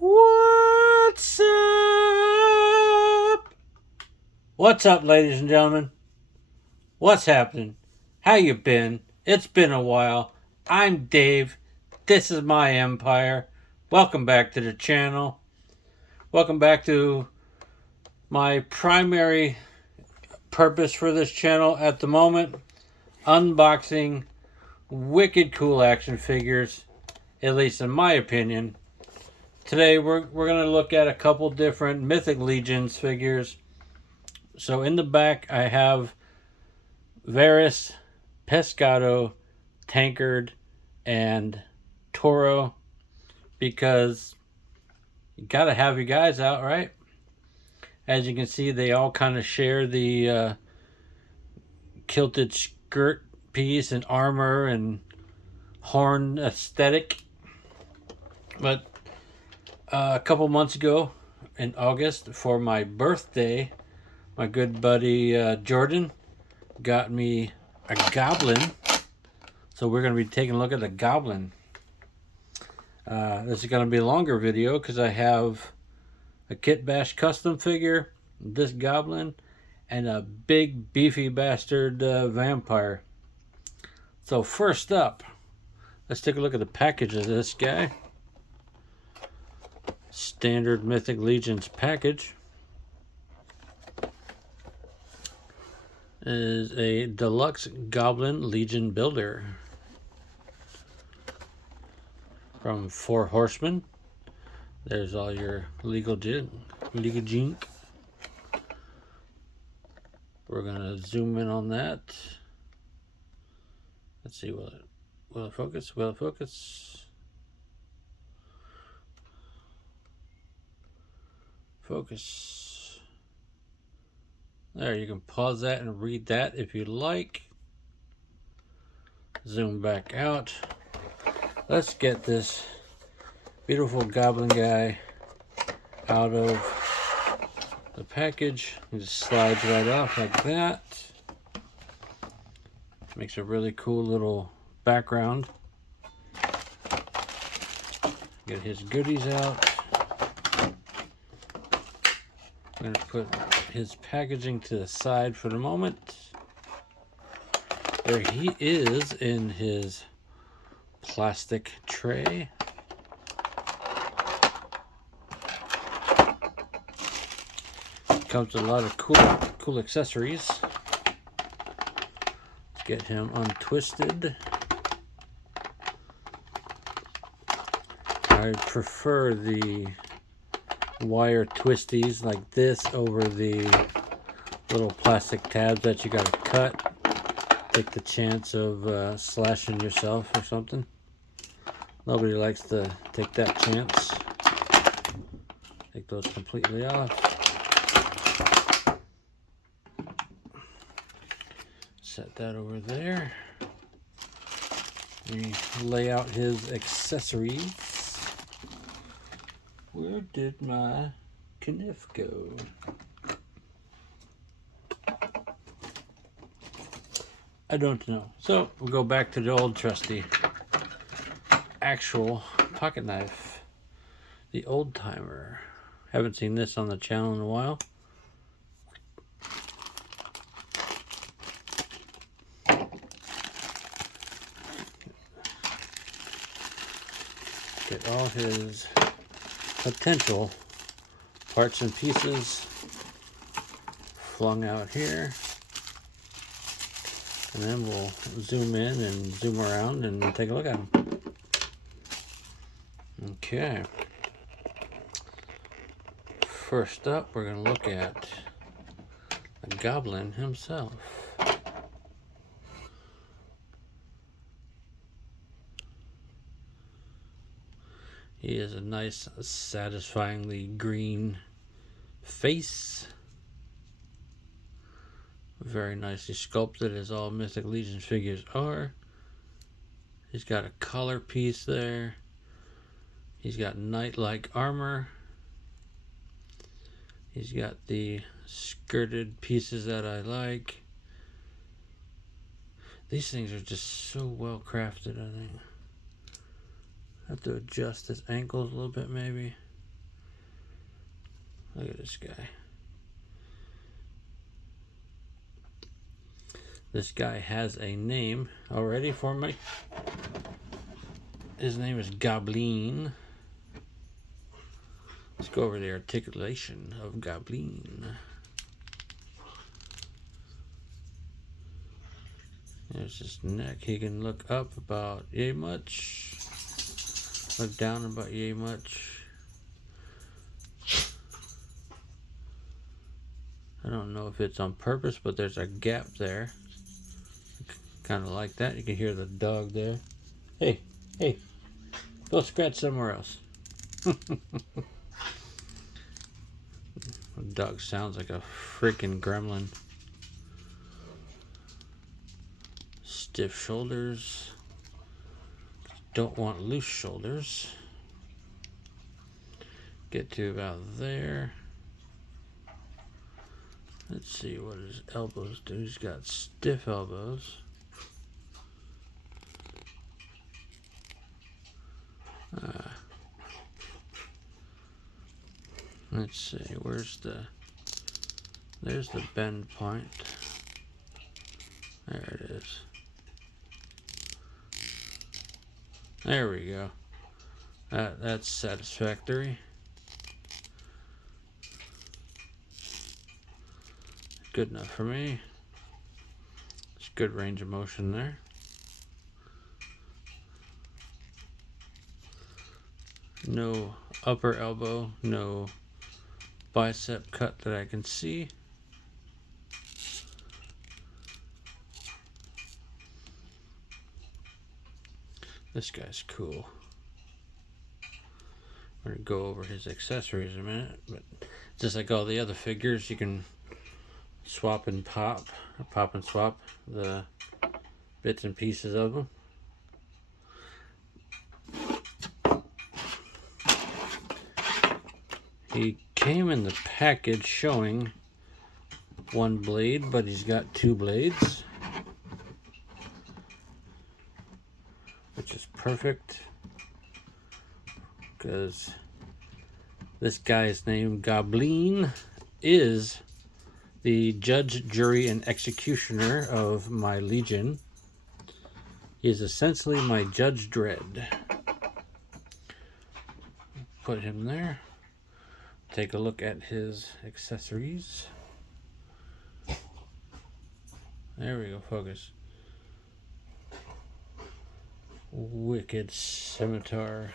What's up? What's up, ladies and gentlemen? What's happening? How you been? It's been a while. I'm Dave. This is my empire. Welcome back to the channel. Welcome back to my primary purpose for this channel at the moment. Unboxing wicked cool action figures, at least in my opinion. Today we're going to look at a couple different Mythic Legions figures. So in the back I have Varys, Pescado, Tankard, and Toro, because you gotta have you guys out, right? As you can see, they all kind of share the kilted skirt piece and armor and horn aesthetic. But a couple months ago in August, for my birthday, my good buddy Jordan got me a Goblin. So we're going to be taking a look at the Goblin. This is going to be a longer video because I have a Kitbash custom figure, this Goblin, and a big beefy bastard vampire. So first up, let's take a look at the package of this guy. Standard Mythic Legions package is a deluxe Goblin Legion builder from Four Horsemen. There's all your legal jink. We're gonna zoom in on that. Let's see, will it focus? Will it focus? Focus. There, you can pause that and read that if you like. Zoom back out. Let's get this beautiful Goblin guy out of the package. It just slides right off like that. Makes a really cool little background. Get his goodies out. I'm going to put his packaging to the side for the moment. There he is in his plastic tray. Comes with a lot of cool accessories. Let's get him untwisted. I prefer the wire twisties like this over the little plastic tabs that you gotta cut. Take the chance of slashing yourself or something. Nobody likes to take that chance. Take those completely off. Set that over there. We lay out his accessories. Where did my kniff go? I don't know. So we'll go back to the old trusty actual pocket knife. The old timer. Haven't seen this on the channel in a while. Get all his potential parts and pieces flung out here, and then we'll zoom in and zoom around and take a look at them. Okay, first up we're going to look at the Goblin himself. He has a nice, satisfyingly green face. Very nicely sculpted, as all Mythic Legions figures are. He's got a collar piece there. He's got knight-like armor. He's got the skirted pieces that I like. These things are just so well crafted, I think. Have to adjust his ankles a little bit, maybe. Look at this guy. This guy has a name already for me. His name is Goblin. Let's go over the articulation of Goblin. There's his neck. He can look up about yay much. Look down about yay much. I don't know if it's on purpose, but there's a gap there. Kind of like that. You can hear the dog there. Hey, hey, go scratch somewhere else. The dog sounds like a freaking gremlin. Stiff shoulders. Don't want loose shoulders. Get to about there. Let's see what his elbows do. He's got stiff elbows. Let's see, there's the bend point. There it is. There we go. That's satisfactory. Good enough for me. It's good range of motion there. No upper elbow, no bicep cut that I can see. This guy's cool. We're gonna go over his accessories in a minute, but just like all the other figures, you can swap and pop and swap the bits and pieces of them. He came in the package showing one blade, but he's got two blades, which is perfect because this guy's name, Goblin, is the judge, jury, and executioner of my legion. He is essentially my Judge Dredd. Put him there. Take a look at his accessories. There we go, focus. Wicked scimitar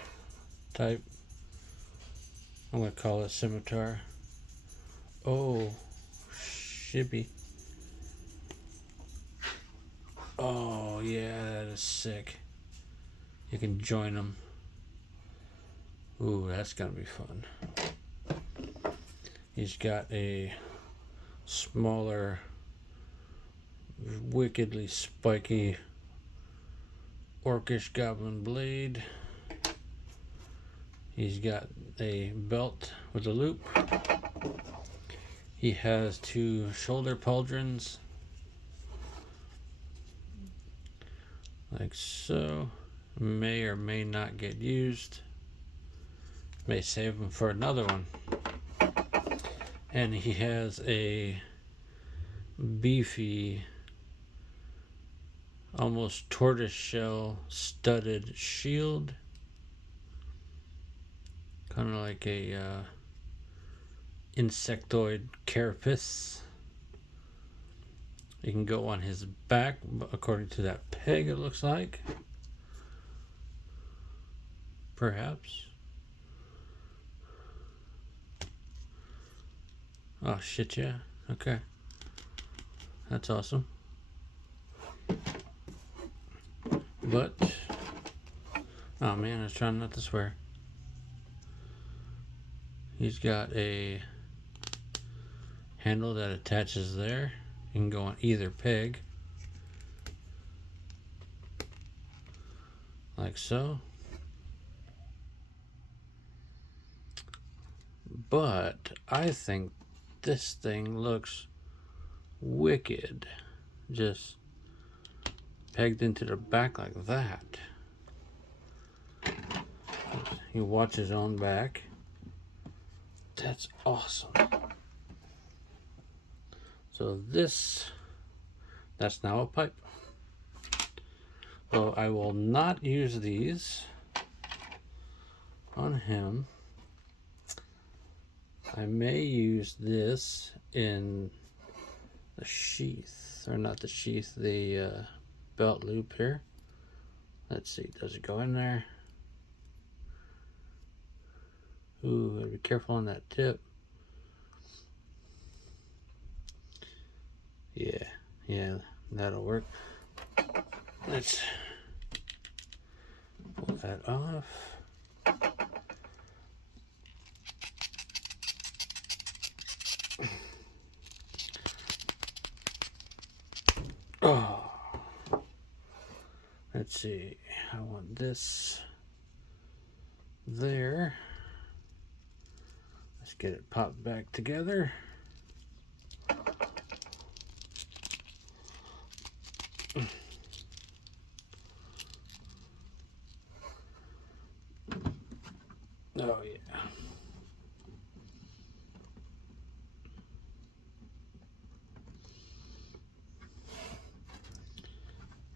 type. I'm gonna call it scimitar. Oh, shippy. Oh yeah, that is sick. You can join them. Ooh, that's gonna be fun. He's got a smaller, wickedly spiky, orcish goblin blade. He's got a belt with a loop. He has two shoulder pauldrons, like so. May or may not get used. May save them for another one. And he has a beefy, almost tortoiseshell studded shield. Kind of like a insectoid carapace. You can go on his back, according to that peg, it looks like. Perhaps. Oh shit, yeah. Okay. That's awesome. But, oh man, I was trying not to swear. He's got a handle that attaches there. You can go on either peg. Like so. But I think this thing looks wicked. Just pegged into the back like that. He watch his own back. That's awesome. So that's now a pipe. So I will not use these on him. I may use this in the sheath, or not the sheath, the belt loop here. Let's see, does it go in there? Ooh, gotta be careful on that tip. Yeah, that'll work. Let's pull that off. Oh, let's see. I want this there. Let's get it popped back together. Oh yeah.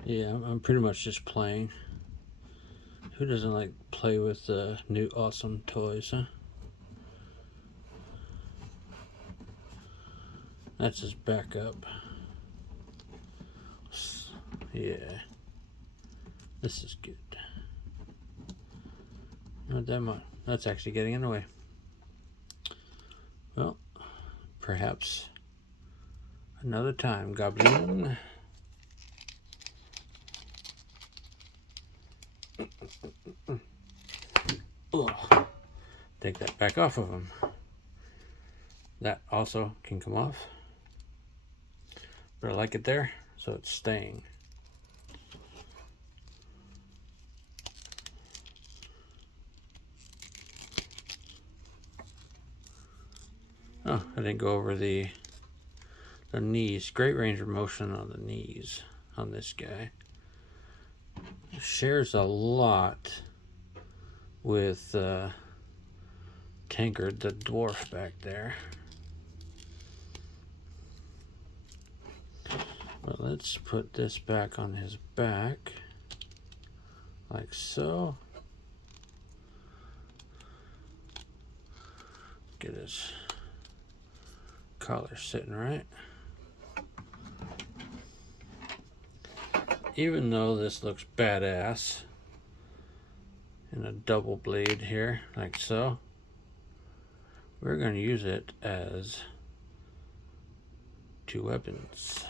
Yeah, I'm pretty much just playing. Who doesn't like play with new awesome toys, huh? That's his backup. Yeah. This is good. Not that much. That's actually getting in the way. Well, perhaps another time, Goblin. Ugh. Take that back off of him. That also can come off. But I like it there, so it's staying. Oh, I didn't go over the knees. Great range of motion on the knees on this guy. Shares a lot with Tankard, the dwarf back there. But let's put this back on his back, like so. Get his collar sitting right. Even though this looks badass in a double blade here, like so, we're going to use it as two weapons.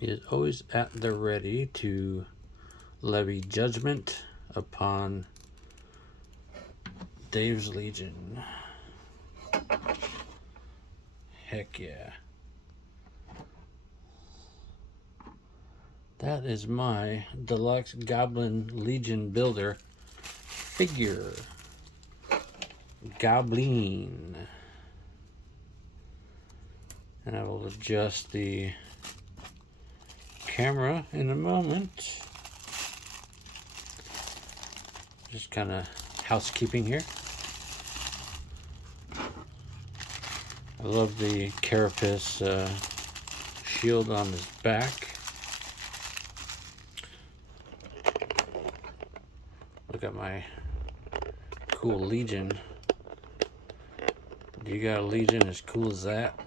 He is always at the ready to levy judgment upon Dave's Legion. Heck yeah. That is my deluxe Goblin Legion builder figure. Goblin. And I will adjust the camera in a moment. Just kind of housekeeping here. I love the carapace shield on his back. Look at my cool Legion. Do you got a Legion as cool as that?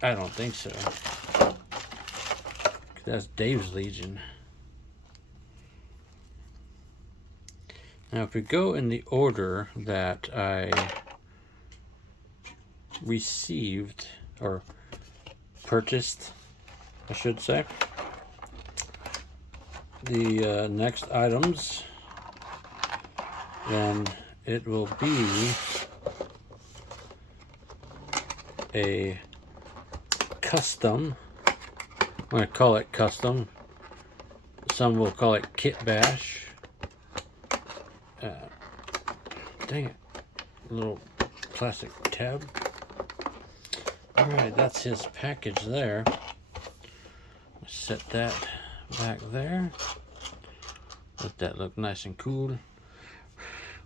I don't think so. That's Dave's Legion. Now if we go in the order that I received, or purchased, I should say, the next items, then it will be a custom. I'm going to call it custom. Some will call it Kitbash. Dang it. A little plastic tab. Alright, that's his package there. Set that back there. Let that look nice and cool.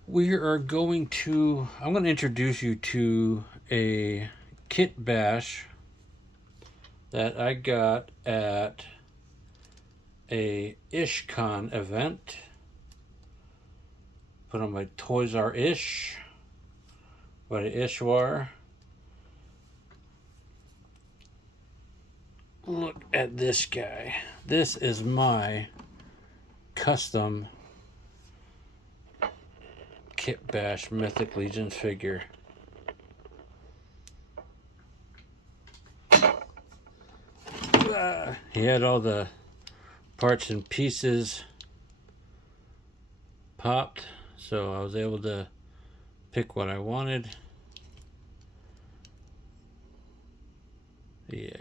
We are going to, I'm going to introduce you to a Kitbash that I got at a Ishcon event. Put on my Toys R Ish by the Ishwar. Look at this guy. This is my custom Kitbash Mythic Legions figure. He had all the parts and pieces popped, so I was able to pick what I wanted. Yeah.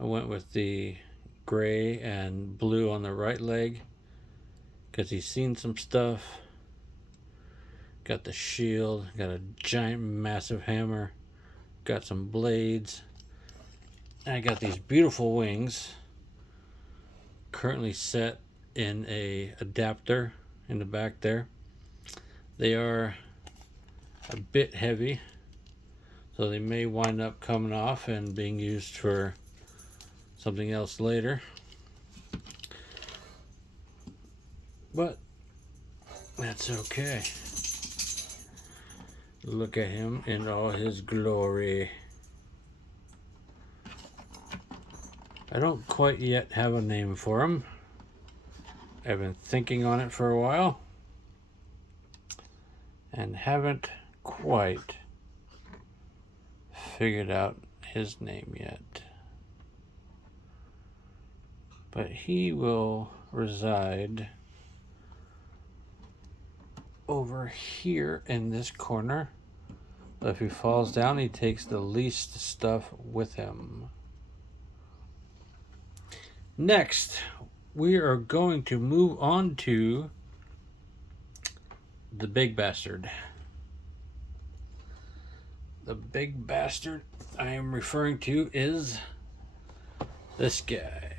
I went with the gray and blue on the right leg because he's seen some stuff. Got the shield, got a giant massive hammer, got some blades. And I got these beautiful wings currently set in a adapter in the back there. They are a bit heavy, so they may wind up coming off and being used for something else later. But that's okay. Look at him in all his glory. I don't quite yet have a name for him. I've been thinking on it for a while and haven't quite figured out his name yet. But he will reside over here in this corner. But if he falls down, he takes the least stuff with him. Next, we are going to move on to the big bastard. The big bastard I am referring to is this guy.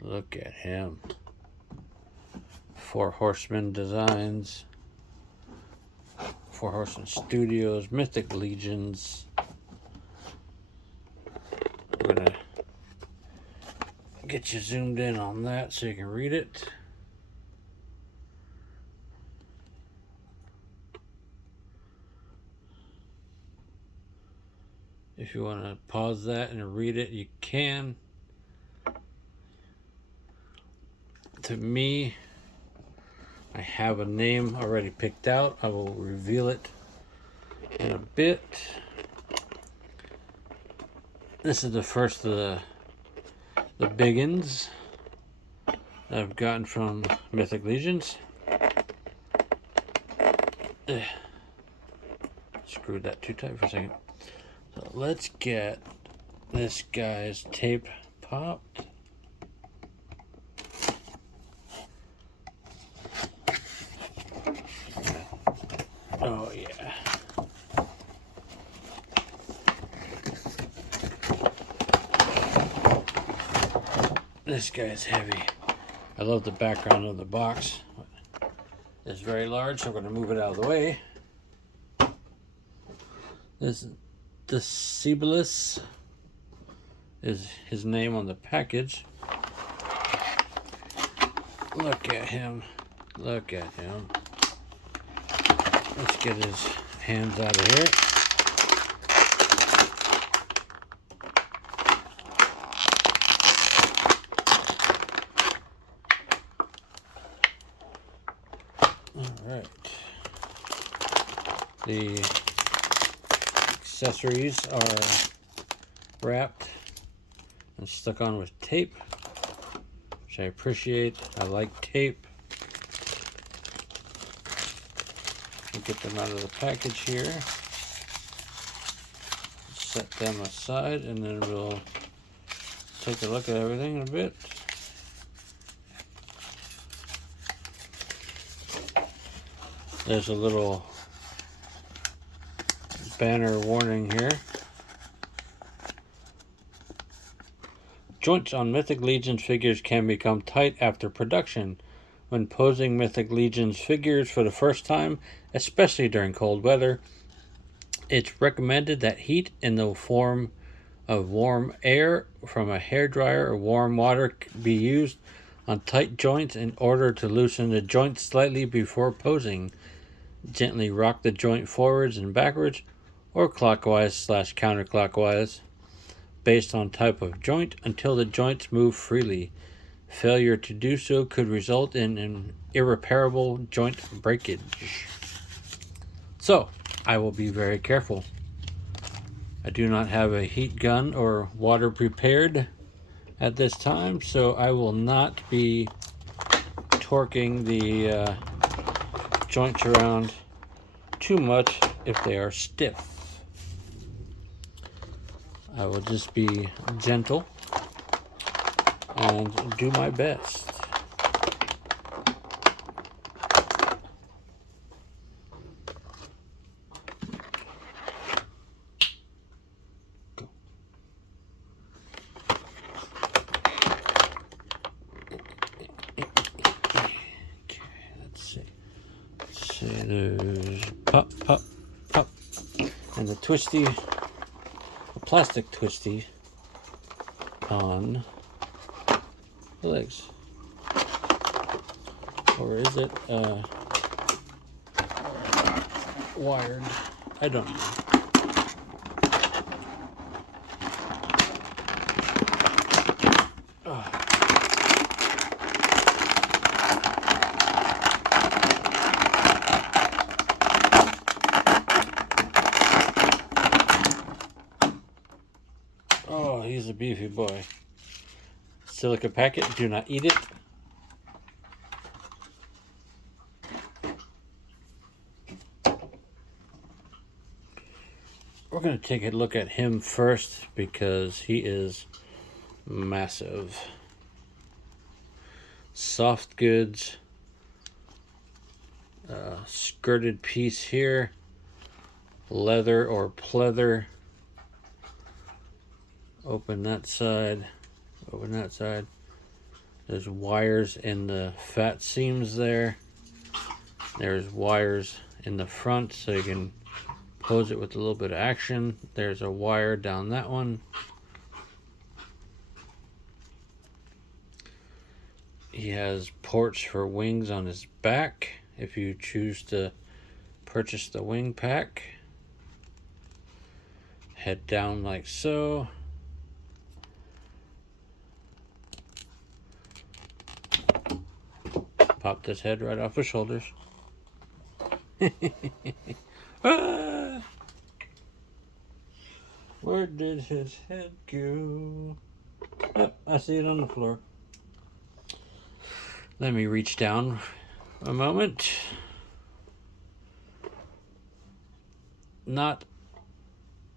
Look at him. Four Horsemen Designs. Four Horsemen Studios. Mythic Legions. We're going to get you zoomed in on that so you can read it. If you want to pause that and read it, you can. To me, I have a name already picked out. I will reveal it in a bit. This is the first of the biggins that I've gotten from Mythic Legions. Screwed that too tight for a second. So let's get this guy's tape popped. Oh yeah. This guy's heavy. I love the background of the box. It's very large, so I'm going to move it out of the way. This Helllllllooooooooo is his name on the package. Look at him. Look at him. Let's get his hands out of here. Alright. The accessories are wrapped and stuck on with tape, which I appreciate. I like tape. We'll get them out of the package here. Set them aside and then we'll take a look at everything in a bit. There's a little banner warning here. Joints on Mythic Legions figures can become tight after production. When posing Mythic Legions figures for the first time, especially during cold weather, it's recommended that heat in the form of warm air from a hairdryer or warm water be used on tight joints in order to loosen the joint slightly before posing. Gently rock the joint forwards and backwards, or clockwise/counterclockwise, based on type of joint, until the joints move freely. Failure to do so could result in an irreparable joint breakage. So, I will be very careful. I do not have a heat gun or water prepared at this time, so I will not be torquing the joints around too much if they are stiff. I will just be gentle and do my best. Go. Okay, let's see. There's pop, pop, pop. And the twisty, a plastic twisty on the legs. Or is it wired? I don't know. Oh, he's a beefy boy. Silica packet, do not eat it. We're going to take a look at him first because he is massive. Soft goods. Skirted piece here. Leather or pleather. Open that side. Open that side. There's wires in the fat seams there. There's wires in the front so you can pose it with a little bit of action. There's a wire down that one. He has ports for wings on his back if you choose to purchase the wing pack. Head down like so. Pop this head right off his shoulders. Ah! Where did his head go? Yep, I see it on the floor. Let me reach down a moment. Not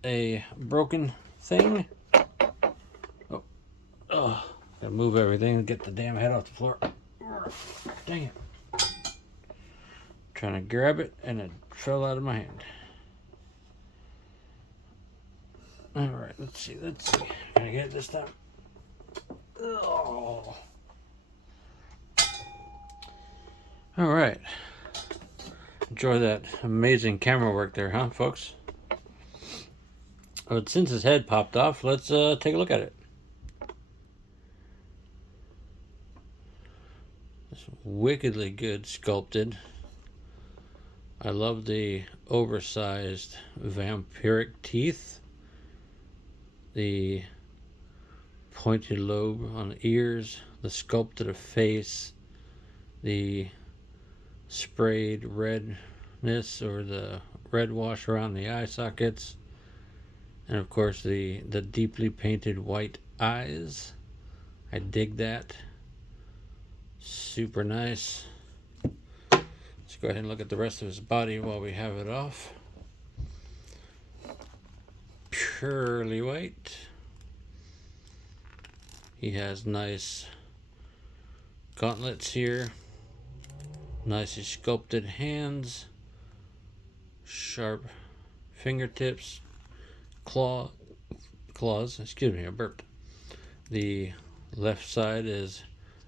a broken thing. Oh, gotta move everything and get the damn head off the floor. Dang it. Trying to grab it and it fell out of my hand. Alright, let's see. Can I get it this time? Oh. Alright. Enjoy that amazing camera work there, huh, folks? But since his head popped off, let's take a look at it. It's wickedly good sculpted. I love the oversized vampiric teeth. The pointed lobe on the ears. The sculpt of the face. The sprayed redness or the red wash around the eye sockets. And of course the deeply painted white eyes. I dig that. Super nice. Let's go ahead and look at the rest of his body while we have it off. Purely white. He has nice gauntlets here. Nicely sculpted hands. sharp fingertips, claws, excuse me, I burped. The left side is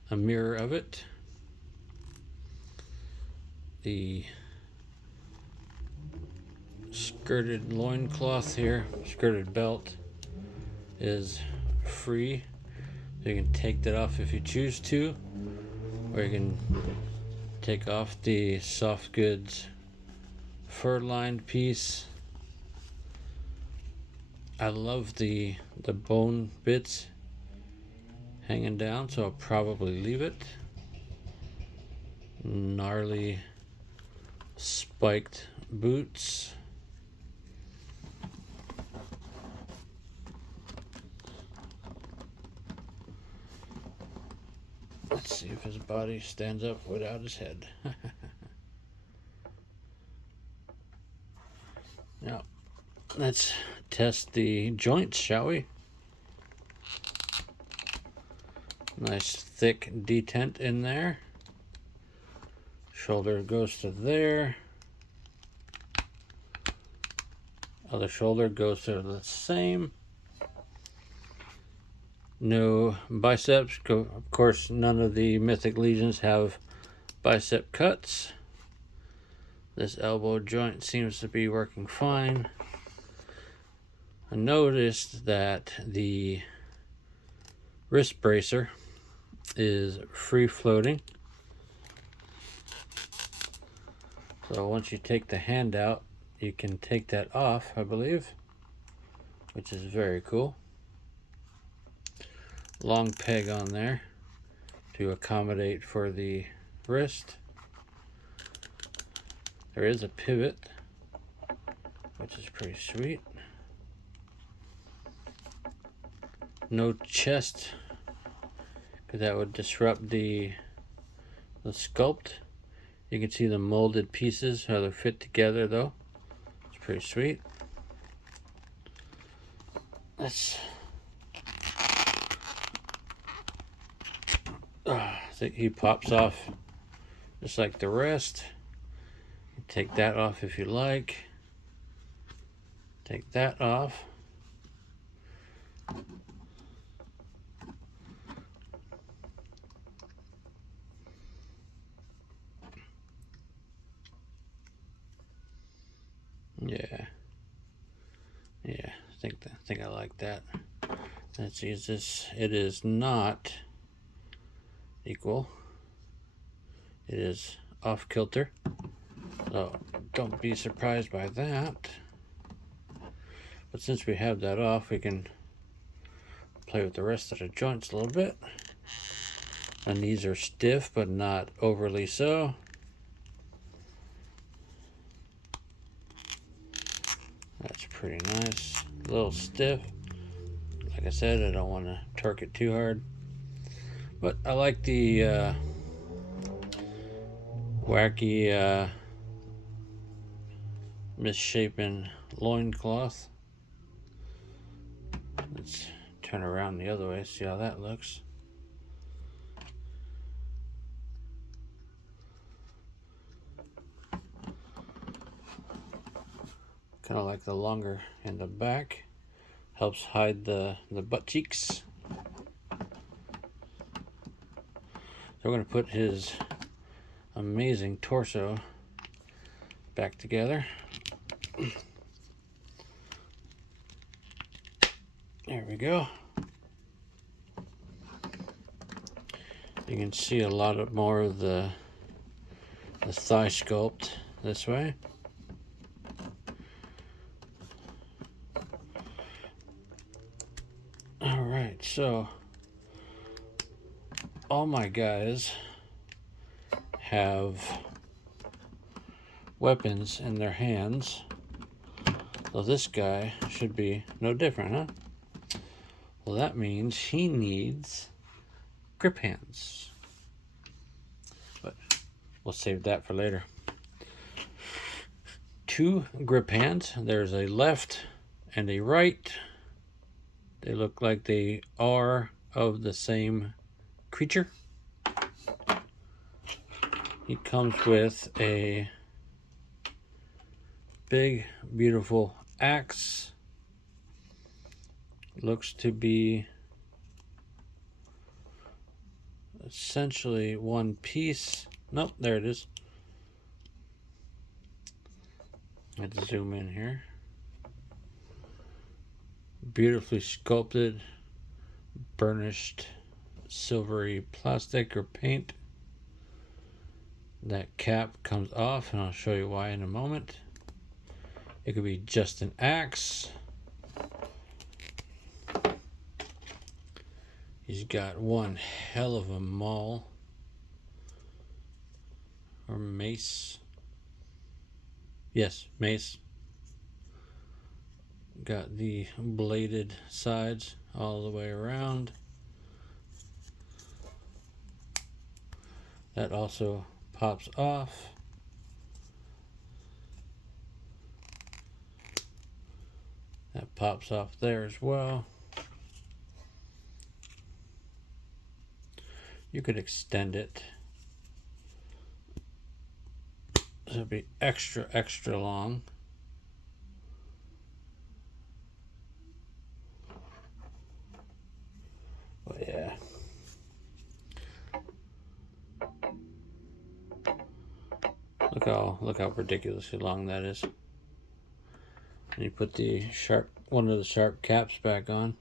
a mirror of it. The skirted loincloth here, skirted belt, is free. So you can take that off if you choose to, or you can take off the soft goods fur lined piece. I love the bone bits hanging down, so I'll probably leave it. Gnarly spiked boots. Let's see if his body stands up without his head. Now, let's test the joints, shall we? Nice thick detent in there. Shoulder goes to there. Other shoulder goes to the same. No biceps. Of course, none of the Mythic Legions have bicep cuts. This elbow joint seems to be working fine. I noticed that the wrist bracer is free floating. So once you take the hand out, you can take that off, I believe, which is very cool. Long peg on there to accommodate for the wrist. There is a pivot, which is pretty sweet. No chest, because that would disrupt the sculpt. You can see the molded pieces, how they're fit together though. It's pretty sweet. I think he pops off just like the rest. Take that off if you like. Take that off. Yeah, I think I like that. Let's use this. It is not equal. It is off kilter. So don't be surprised by that. But since we have that off, we can play with the rest of the joints a little bit. My knees are stiff, but not overly so. That's pretty nice. A little stiff. Like I said, I don't want to torque it too hard. But I like the wacky misshapen loincloth. Let's turn around the other way, see how that looks. Kind of like the longer in the back. Helps hide the butt cheeks. So we're going to put his amazing torso back together. There we go. You can see a lot more of the thigh sculpt this way. Alright, so all my guys have weapons in their hands. So this guy should be no different, huh? Well, that means he needs grip hands. But we'll save that for later. 2 grip hands. There's a left and a right. They look like they are of the same creature. He comes with a big, beautiful axe. Looks to be essentially one piece. Nope, there it is. Let's zoom in here. Beautifully sculpted, burnished silvery plastic or paint. That cap comes off, and I'll show you why in a moment. It could be just an axe. He's got one hell of a maul or mace. Yes, mace. Got the bladed sides all the way around. That also pops off. That pops off there as well. You could extend it so it'd be extra, extra long. But yeah. Look how ridiculously long that is. And you put the one of the sharp caps back on.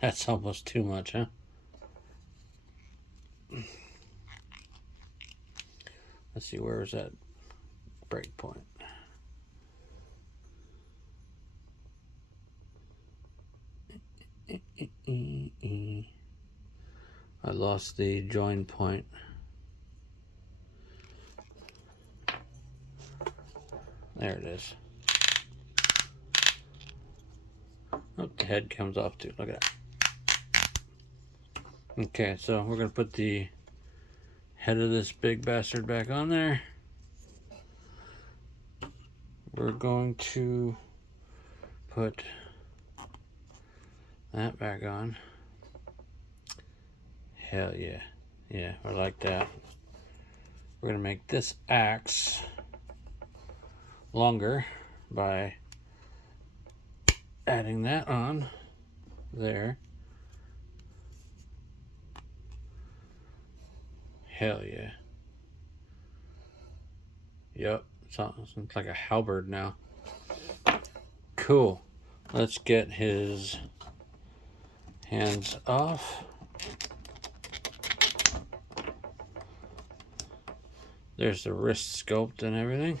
That's almost too much, huh? Let's see, where was that break point? I lost the join point. There it is. Oh, the head comes off too. Look at that. Okay, so we're going to put the head of this big bastard back on there. We're going to put that back on. Hell yeah. Yeah, I like that. We're going to make this axe longer by adding that on there. Hell yeah. Yep, sounds like a halberd now. Cool. Let's get his hands off. There's the wrist sculpt and everything.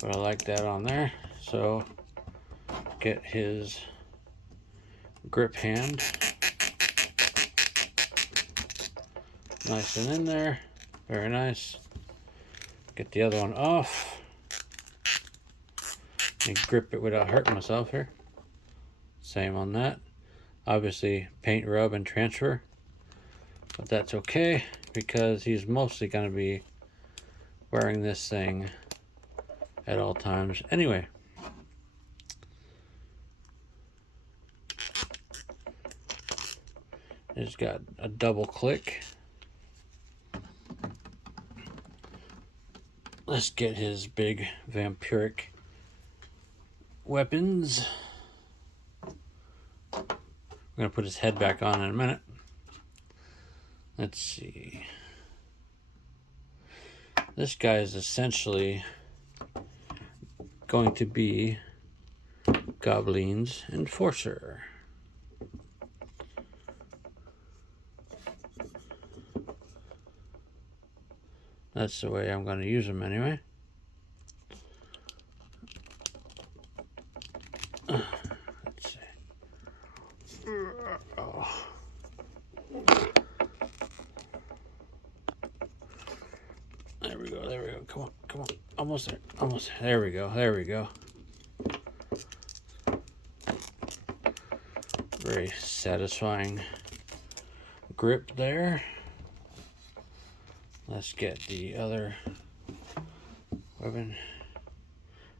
But I like that on there. So get his grip hand nice and in there. Very nice. Get the other one off. And grip it without hurting myself here. Same on that. Obviously paint, rub, and transfer. But that's okay because he's mostly going to be wearing this thing at all times anyway. It's got a double click. Let's get his big vampiric weapons. We're going to put his head back on in a minute. Let's see. This guy is essentially going to be Goblin's enforcer. That's the way I'm going to use him anyway. Let's see. There we go, there we go. Come on, come on. Almost there, almost there. There we go, there we go. Very satisfying grip there. Let's get the other weapon.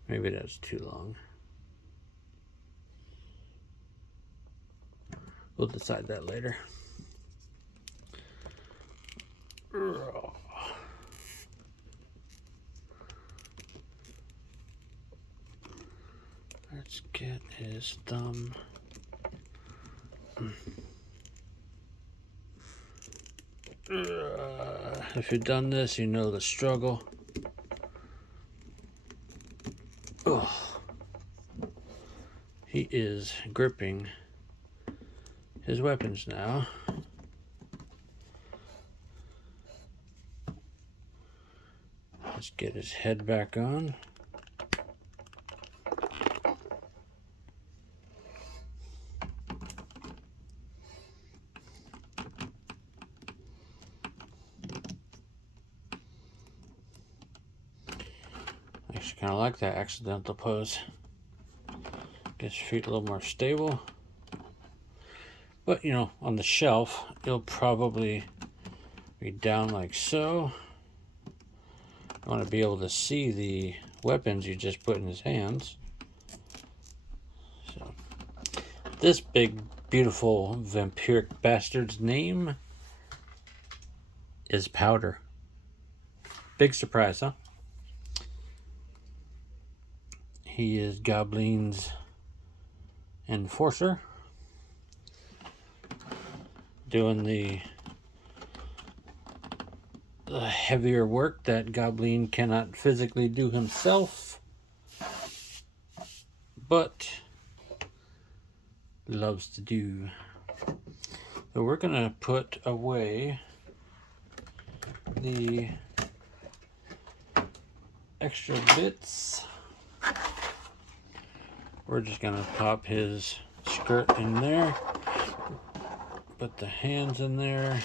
Maybe that's too long. We'll decide that later. Let's get his thumb. If you've done this, you know the struggle. Oh, he is gripping his weapons now. Let's get his head back on. Actually, kind of like that accidental pose. Gets your feet a little more stable. But, you know, on the shelf, it'll probably be down like so. You want to be able to see the weapons you just put in his hands. So, this big, beautiful vampiric bastard's name is Powder. Big surprise, huh? He is Goblin's enforcer, doing the heavier work that Goblin cannot physically do himself, but loves to do. So we're gonna put away the extra bits. We're just gonna pop his skirt in there, put the hands in there,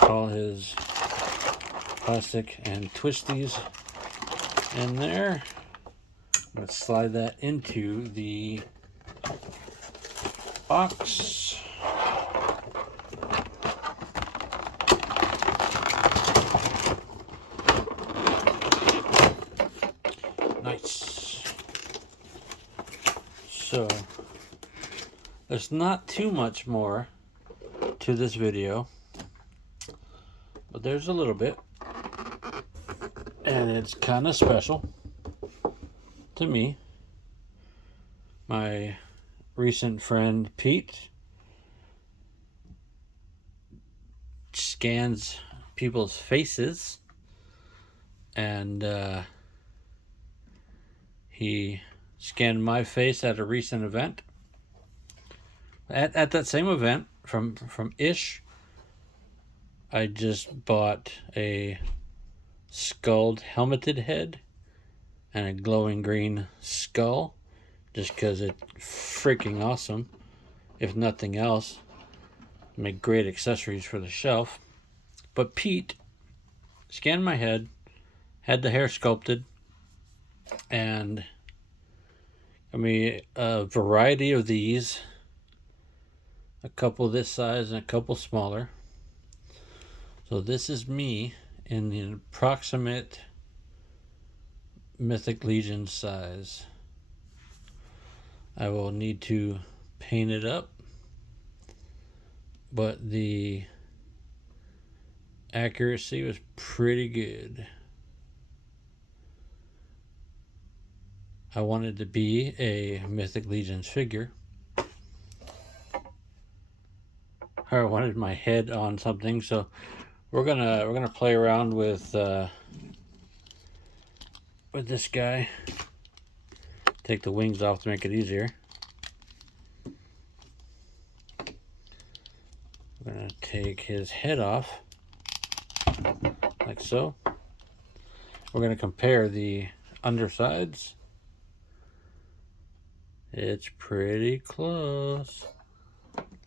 all his plastic and twisties in there. Let's slide that into the box. Nice. So there's not too much more to this video, but there's a little bit. And it's kind of special to me. My recent friend Pete scans people's faces, and he scanned my face at a recent event. At that same event from Ish, I just bought a skulled helmeted head and a glowing green skull, just because it's freaking awesome. If nothing else, make great accessories for the shelf. But Pete scanned my head, had the hair sculpted, and got me a variety of these, a couple this size and a couple smaller. So this is me in the approximate Mythic Legion size. I will need to paint it up, but the accuracy was pretty good. I wanted to be a Mythic Legions figure. I wanted my head on something, so we're gonna play around with this guy. Take the wings off to make it easier. We're gonna take his head off, like so. We're gonna compare the undersides. It's pretty close.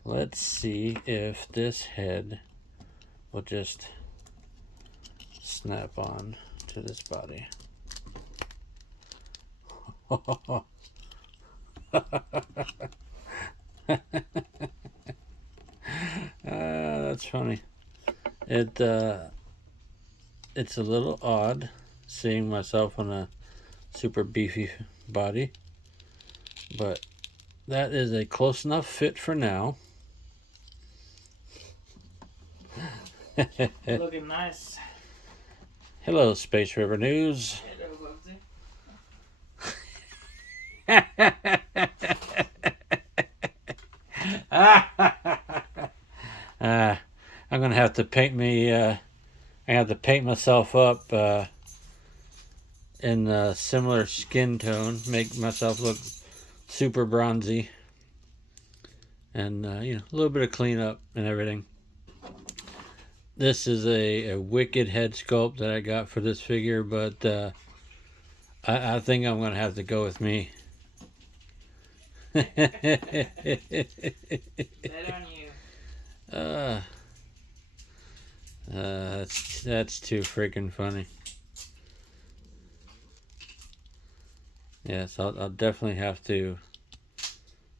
Let's see if this head will just snap on to this body. That's funny. It's a little odd seeing myself on a super beefy body, but that is a close enough fit for now. Looking nice. Hello, Space River News. Hello, I'm gonna have to paint me. I have to paint myself up in a similar skin tone, make myself look super bronzy, and you know, a little bit of cleanup and everything. This is a wicked head sculpt that I got for this figure, but I think I'm gonna have to go with me. Bet on you. That's too freaking funny. Yes, I'll definitely have to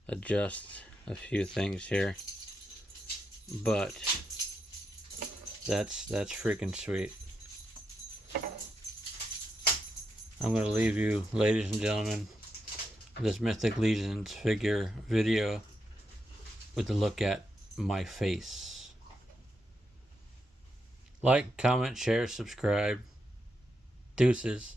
adjust a few things here, but that's freaking sweet. I'm gonna leave you, ladies and gentlemen, this Mythic Legions figure video with a look at my face. Like, comment, share, subscribe. Deuces.